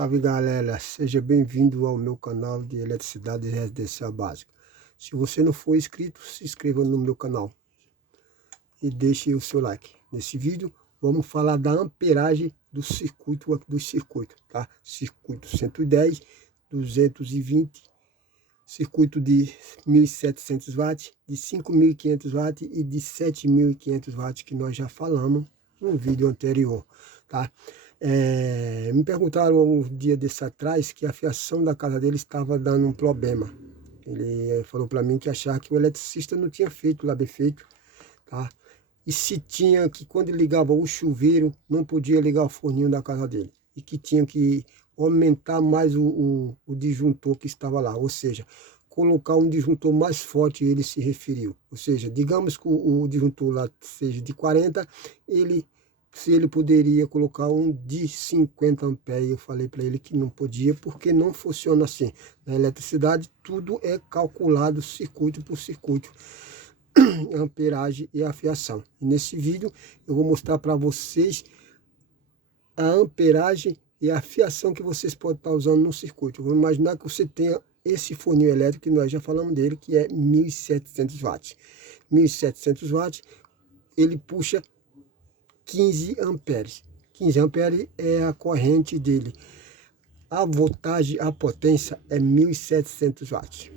Salve galera, seja bem-vindo ao meu canal de eletricidade residencial básica. Se você não for inscrito, se inscreva no meu canal e deixe o seu like. Nesse vídeo vamos falar da amperagem do circuito, tá? Circuito 110, 220, circuito de 1.700 watts, de 5.500 watts e de 7.500 watts que nós já falamos no vídeo anterior, tá? Me perguntaram um dia desse atrás que a fiação da casa dele estava dando um problema. Ele falou para mim que achava que o eletricista não tinha feito lá bem feito, tá? E se tinha que quando ele ligava o chuveiro, não podia ligar o forninho da casa dele. E que tinha que aumentar mais o disjuntor que estava lá, ou seja, colocar um disjuntor mais forte, ele se referiu. Ou seja, digamos que o disjuntor lá seja de 40, se ele poderia colocar um de 50 amperes. Eu falei para ele que não podia, porque não funciona assim. Na eletricidade, tudo é calculado circuito por circuito, a amperagem e a fiação. E nesse vídeo eu vou mostrar para vocês a amperagem e a fiação que vocês podem estar usando no circuito. Vamos imaginar que você tenha esse forninho elétrico, que nós já falamos dele, que é 1.700 watts. 1.700 watts, ele puxa 15 amperes. 15 amperes é a corrente dele. A voltagem, a potência é 1.700 watts.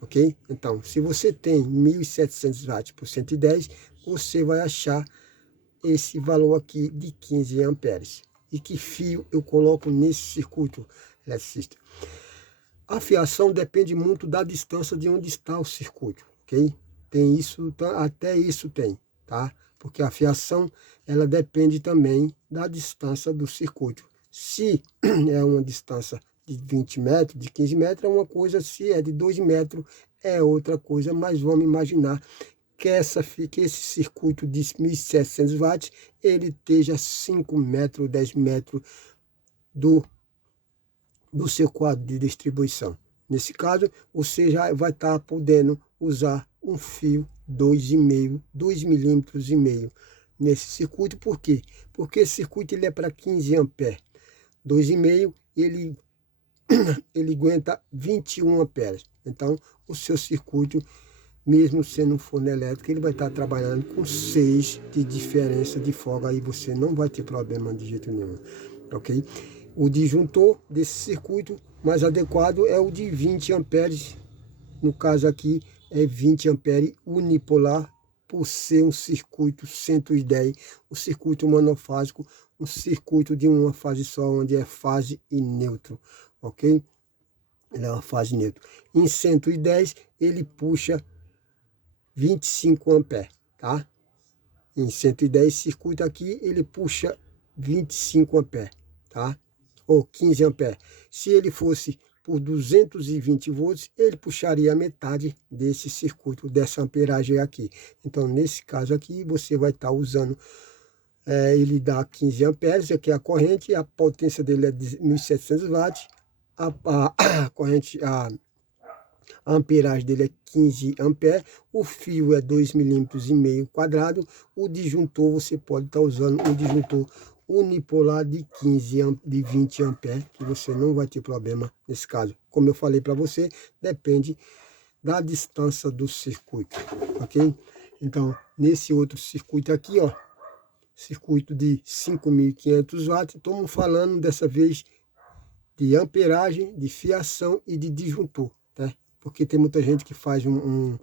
Ok? Então, se você tem 1.700 watts por 110, você vai achar esse valor aqui de 15 amperes. E que fio eu coloco nesse circuito eletricista? A fiação depende muito da distância de onde está o circuito, ok? Tem isso, até isso tem, tá? Porque a fiação, ela depende também da distância do circuito. Se é uma distância de 20 metros, de 15 metros, é uma coisa, se é de 2 metros, é outra coisa, mas vamos imaginar que esse circuito de 1.700 watts, ele esteja 5 metros, 10 metros do seu quadro de distribuição. Nesse caso, você já vai estar podendo usar um fio 2,5, 2 milímetros e meio nesse circuito. Por quê? Porque esse circuito ele é para 15 amperes. 2,5 ele aguenta 21 amperes. Então, o seu circuito, mesmo sendo um forno elétrico, ele vai estar trabalhando com 6 de diferença de folga. Aí você não vai ter problema de jeito nenhum, ok? O disjuntor desse circuito mais adequado é o de 20 amperes. No caso aqui é 20 amperes unipolar, por ser um circuito 110, um circuito monofásico, um circuito de uma fase só, onde é fase e neutro, ok? Ele é uma fase neutra. Em 110 ele puxa 25 amperes, tá? Em 110 circuito aqui ele puxa 25 amperes, tá? Ou 15 amperes. Se ele fosse por 220 volts, ele puxaria a metade desse circuito, dessa amperagem aqui. Então, nesse caso aqui, você vai estar usando, ele dá 15 amperes, aqui é a corrente, a potência dele é de 1.700 watts, a corrente, a amperagem dele é 15 amperes, o fio é 2,5 milímetros quadrado, o disjuntor você pode estar usando um disjuntor unipolar de 20 amperes, que você não vai ter problema nesse caso. Como eu falei para você, depende da distância do circuito, ok? Então, nesse outro circuito aqui, ó, circuito de 5.500 watts, estamos falando dessa vez de amperagem, de fiação e de disjuntor, tá? Porque tem muita gente que faz um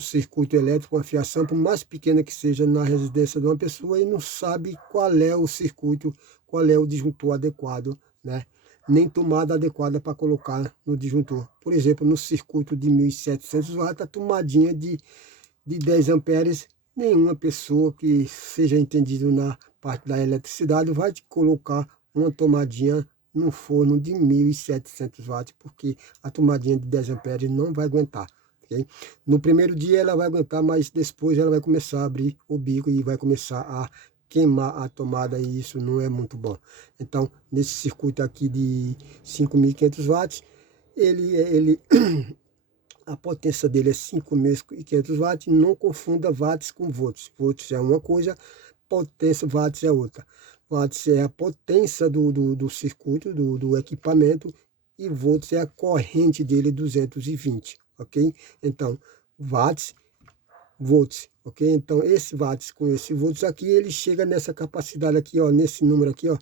circuito elétrico, uma fiação, por mais pequena que seja, na residência de uma pessoa, e não sabe qual é o circuito, qual é o disjuntor adequado, né? Nem tomada adequada para colocar no disjuntor. Por exemplo, no circuito de 1.700 watts, a tomadinha de 10 amperes, nenhuma pessoa que seja entendido na parte da eletricidade vai colocar uma tomadinha no forno de 1.700 watts, porque a tomadinha de 10 amperes não vai aguentar. Okay? No primeiro dia ela vai aguentar, mas depois ela vai começar a abrir o bico e vai começar a queimar a tomada, e isso não é muito bom. Então, nesse circuito aqui de 5.500 watts, a potência dele é 5.500 watts. Não confunda watts com volts. Volts é uma coisa, potência watts é outra. watts é a potência do circuito, do equipamento, e volts é a corrente dele, 220, ok? Então, watts, volts, ok? Então, esse watts com esse volts aqui, ele chega nessa capacidade aqui, ó, nesse número aqui, ó,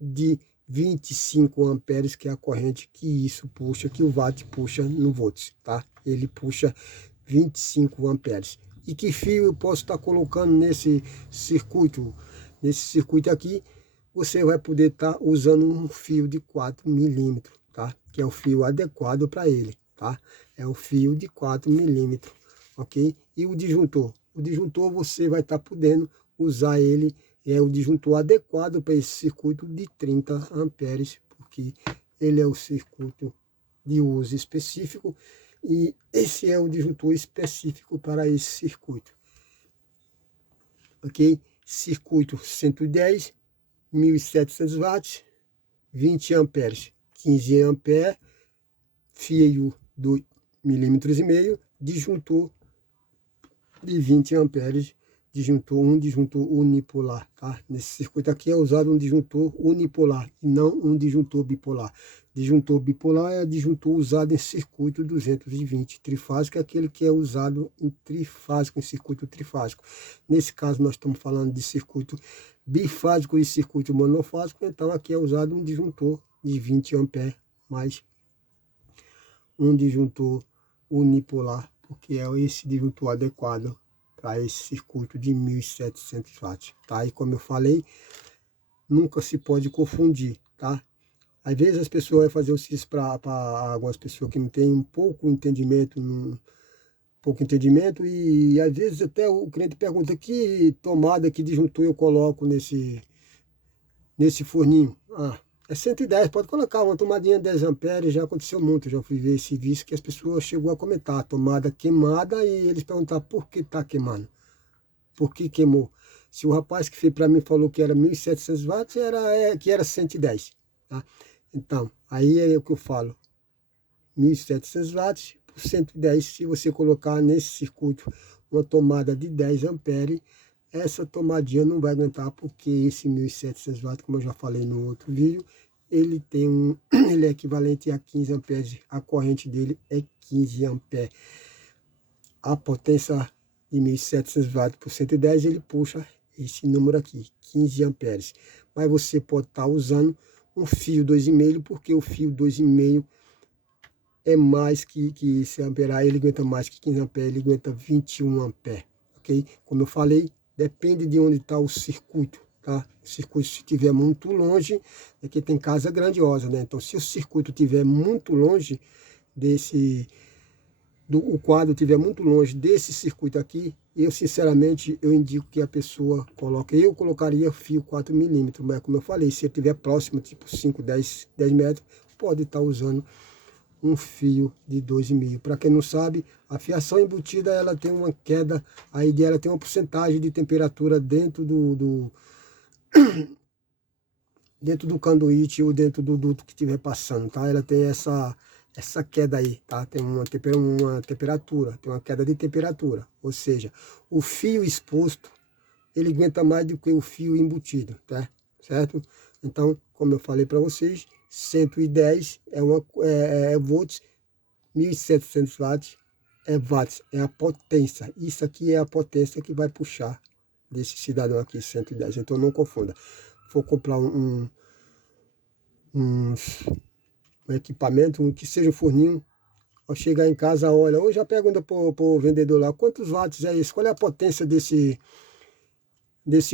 de 25 amperes, que é a corrente que isso puxa, que o watt puxa no volts, tá? Ele puxa 25 amperes. E que fio eu posso estar colocando nesse circuito? Nesse circuito aqui, você vai poder estar usando um fio de 4 milímetros, tá? Que é o fio adequado para ele, tá? É o fio de 4 milímetros, ok? E o disjuntor? O disjuntor você vai estar podendo usar ele, é o disjuntor adequado para esse circuito de 30 amperes, porque ele é o circuito de uso específico e esse é o disjuntor específico para esse circuito, ok? Circuito 110, 1.700 watts, 20 amperes, 15 amperes, fio 2,5 milímetros, disjuntor de 20 amperes, um disjuntor unipolar, tá? Nesse circuito aqui é usado um disjuntor unipolar, e não um disjuntor bipolar. Disjuntor bipolar é disjuntor usado em circuito 220 trifásico, é aquele que é usado em trifásico, em circuito trifásico. Nesse caso nós estamos falando de circuito bifásico e circuito monofásico, então aqui é usado um disjuntor de 20 amperes mais um disjuntor unipolar, porque é esse disjuntor adequado para esse circuito de 1.700 watts, tá? E como eu falei, nunca se pode confundir, tá? Às vezes as pessoas vão fazer o CIS para algumas pessoas que não têm um pouco entendimento, e às vezes até o cliente pergunta que tomada, que disjuntor eu coloco nesse forninho. Ah, é 110, pode colocar uma tomadinha 10 amperes, já aconteceu muito, já fui ver esse vídeo que as pessoas chegou a comentar, tomada queimada, e eles perguntaram por que está queimando, por que queimou. Se o rapaz que fez para mim falou que era 1.700 watts, que era 110, tá? Então, aí é o que eu falo, 1.700 watts por 110, se você colocar nesse circuito uma tomada de 10 amperes, essa tomadinha não vai aguentar, porque esse 1.700 watts, como eu já falei no outro vídeo, ele é equivalente a 15 amperes, a corrente dele é 15 amperes. A potência de 1.700 watts por 110, ele puxa esse número aqui, 15 amperes. Mas você pode estar usando um fio 2,5, porque o fio 2,5 é mais que esse amperar, ele aguenta mais que 15 amperes, ele aguenta 21 amperes, ok? Como eu falei, depende de onde está o circuito, tá? O circuito, se estiver muito longe, aqui tem casa grandiosa, né? Então, se o circuito estiver muito longe o quadro estiver muito longe desse circuito aqui, eu sinceramente, eu indico que a pessoa coloque, eu colocaria fio 4 milímetros, mas como eu falei, se ele estiver próximo, tipo 5, 10 metros, pode estar usando um fio de 2,5. Para quem não sabe, a fiação embutida, ela tem uma queda, aí dela tem uma porcentagem de temperatura dentro dentro do conduíte ou dentro do duto que estiver passando, tá? Ela tem essa queda aí, tá? Tem uma temperatura, tem uma queda de temperatura, ou seja, o fio exposto, ele aguenta mais do que o fio embutido, tá? Certo? Então, como eu falei para vocês, 110 é volts, 1.700 watts é watts, é a potência. Isso aqui é a potência que vai puxar desse cidadão aqui, 110. Então não confunda. For comprar um equipamento, que seja um forninho, ao chegar em casa, olha, ou já pergunta para o vendedor lá, quantos watts é isso? Qual é a potência desse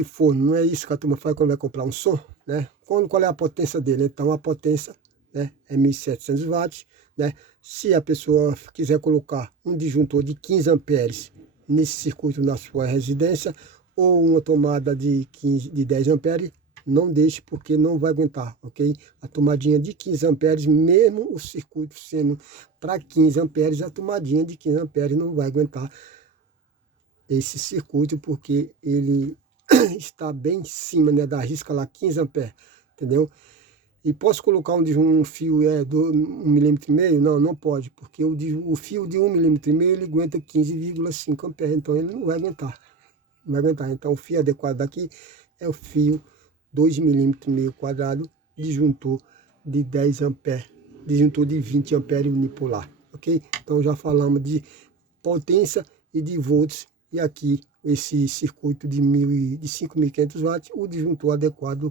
forno? Não é isso que a turma faz quando vai comprar um som, né? Qual é a potência dele? Então a potência, né, é 1.700 watts, né? Se a pessoa quiser colocar um disjuntor de 15 amperes nesse circuito na sua residência, ou uma tomada de 10 amperes, não deixe, porque não vai aguentar, ok? A tomadinha de 15 amperes, mesmo o circuito sendo para 15 amperes, a tomadinha de 15 amperes não vai aguentar esse circuito, porque ele está bem em cima, né, da risca lá, 15 amperes, entendeu? E posso colocar um fio do 1,5 milímetro? Não pode, porque o fio de 1,5 milímetro, ele aguenta 15,5 amperes, então ele não vai aguentar. Não vai aguentar. Então o fio adequado daqui é o fio 2 milímetros meio quadrado, disjuntor de 10 amperes, disjuntor de 20 amperes unipolar, ok? Então já falamos de potência e de volts, e aqui esse circuito de 5.500 watts, o disjuntor adequado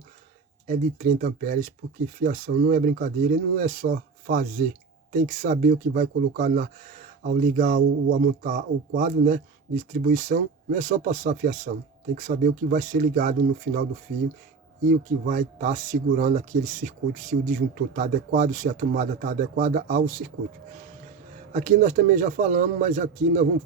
é de 30 amperes, porque fiação não é brincadeira, e não é só fazer, tem que saber o que vai colocar ao ligar a montar o quadro, né? Distribuição, não é só passar fiação, tem que saber o que vai ser ligado no final do fio e o que vai estar segurando aquele circuito, se o disjuntor está adequado, se a tomada está adequada ao circuito. Aqui nós também já falamos, mas aqui nós vamos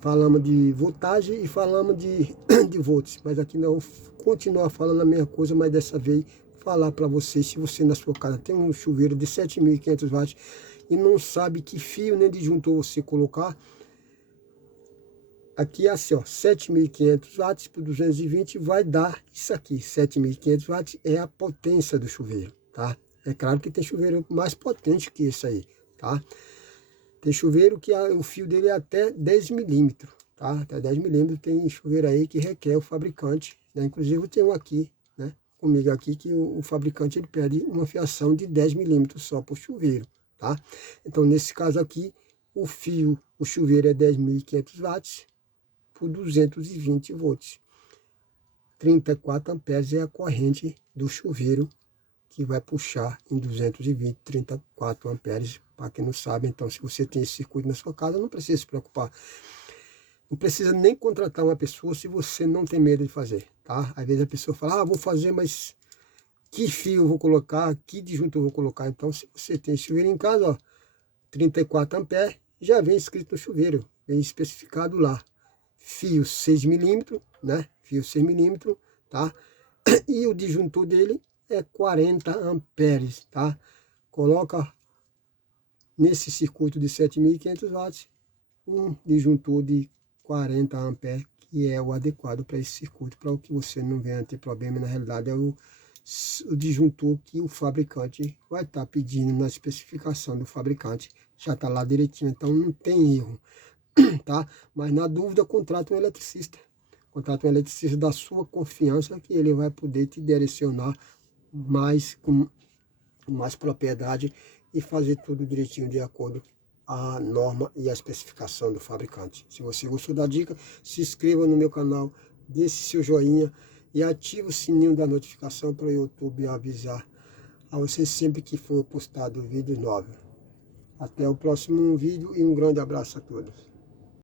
falamos de voltagem e falamos de volts, mas aqui nós vamos continuar falando a mesma coisa, mas dessa vez falar para vocês, se você na sua casa tem um chuveiro de 7.500 watts e não sabe que fio nem disjuntor você colocar, aqui é assim, ó, 7.500 watts por 220 vai dar isso aqui. 7.500 watts é a potência do chuveiro, tá? É claro que tem chuveiro mais potente que esse aí, tá? Tem chuveiro que o fio dele é até 10 milímetros, tá? Até 10 milímetros tem chuveiro aí que requer o fabricante, né? Inclusive tem um aqui, né? Comigo aqui que o fabricante ele pede uma fiação de 10 milímetros só por chuveiro, tá? Então nesse caso aqui, o chuveiro é 10.500 watts por 220 volts. 34 amperes é a corrente do chuveiro que vai puxar em 220, 34 amperes, para quem não sabe. Então, se você tem esse circuito na sua casa, não precisa se preocupar. Não precisa nem contratar uma pessoa se você não tem medo de fazer, tá? Às vezes a pessoa fala, vou fazer, mas que fio eu vou colocar, que disjuntor eu vou colocar? Então, se você tem chuveiro em casa, ó, 34 amperes, já vem escrito no chuveiro, vem especificado lá. Fio 6 milímetros, né? Fio 6 milímetros, tá? E o disjuntor dele é 40 amperes, tá? Coloca nesse circuito de 7.500 watts um disjuntor de 40 amperes, que é o adequado para esse circuito, para o que você não venha ter problema. Na realidade é o disjuntor que o fabricante vai estar pedindo na especificação do fabricante, já está lá direitinho, então não tem erro, tá? Mas na dúvida, contrata um eletricista. Contrata um eletricista da sua confiança, que ele vai poder te direcionar com mais propriedade e fazer tudo direitinho de acordo a norma e a especificação do fabricante. Se você gostou da dica, se inscreva no meu canal, deixe seu joinha e ative o sininho da notificação para o YouTube avisar a você sempre que for postado vídeo novo. Até o próximo vídeo e um grande abraço a todos.